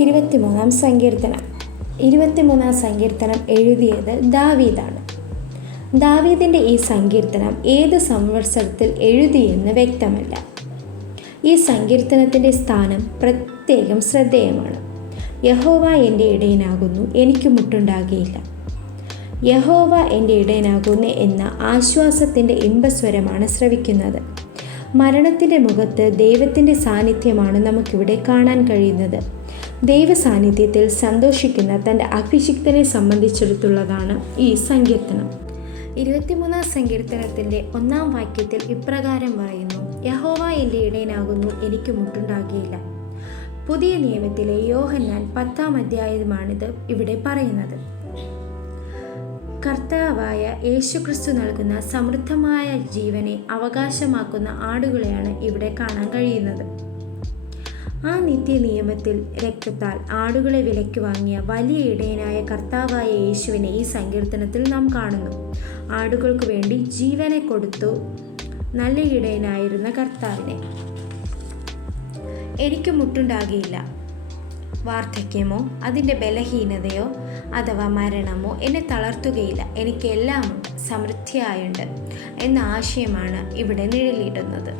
ഇരുപത്തിമൂന്നാം സങ്കീർത്തനം. 23-ാം സങ്കീർത്തനം എഴുതിയത് ദാവീദാണ്. ദാവീദിൻ്റെ ഈ സങ്കീർത്തനം ഏത് സംവത്സരത്തിൽ എഴുതിയെന്ന് വ്യക്തമല്ല. ഈ സങ്കീർത്തനത്തിൻ്റെ സ്ഥാനം പ്രത്യേകം ശ്രദ്ധേയമാണ്. യഹോവ എൻ്റെ ഇടയനാകുന്നു, എനിക്ക് മുട്ടുണ്ടാകുകയില്ല. യഹോവ എൻ്റെ ഇടയനാകുന്നു എന്ന ആശ്വാസത്തിൻ്റെ ഇമ്പസ്വരമാണ് ശ്രവിക്കുന്നത്. മരണത്തിൻ്റെ മുഖത്ത് ദൈവത്തിൻ്റെ സാന്നിധ്യമാണ് നമുക്കിവിടെ കാണാൻ കഴിയുന്നത്. ദൈവ സാന്നിധ്യത്തിൽ സന്തോഷിക്കുന്ന തൻ്റെ അഭിഷിക്തനെ സംബന്ധിച്ചിടത്തുള്ളതാണ് ഈ സങ്കീർത്തനം. 23-ാം സങ്കീർത്തനത്തിൻ്റെ 1-ാം വാക്യത്തിൽ ഇപ്രകാരം പറയുന്നു: യഹോവ എൻ്റെ ഇടയനാകുന്നു, എനിക്ക് മുട്ടുണ്ടാകുകയില്ല. പുതിയ നിയമത്തിലെ യോഹന്നാൻ 10-ാം അധ്യായമാണിത് ഇവിടെ പറയുന്നത്. കർത്താവായ യേശുക്രിസ്തു നൽകുന്ന സമൃദ്ധമായ ജീവനെ അവകാശമാക്കുന്ന ആടുകളെയാണ് ഇവിടെ കാണാൻ കഴിയുന്നത്. ആ നിത്യനിയമത്തിൽ രക്തത്താൽ ആടുകളെ വിലയ്ക്ക് വാങ്ങിയ വലിയ ഇടയനായ കർത്താവായ യേശുവിനെ ഈ സങ്കീർത്തനത്തിൽ നാം കാണുന്നു. ആടുകൾക്ക് വേണ്ടി ജീവനെ കൊടുത്തു നല്ല ഇടയനായിരുന്ന കർത്താവിനെ. എനിക്ക് മുട്ടുണ്ടാകുകയില്ല. വാർദ്ധക്യമോ അതിൻ്റെ ബലഹീനതയോ അഥവാ മരണമോ എന്നെ തളർത്തുകയില്ല. എനിക്ക് എല്ലാം സമൃദ്ധിയായുണ്ട് എന്ന ആശയമാണ് ഇവിടെ നിഴലിടുന്നത്.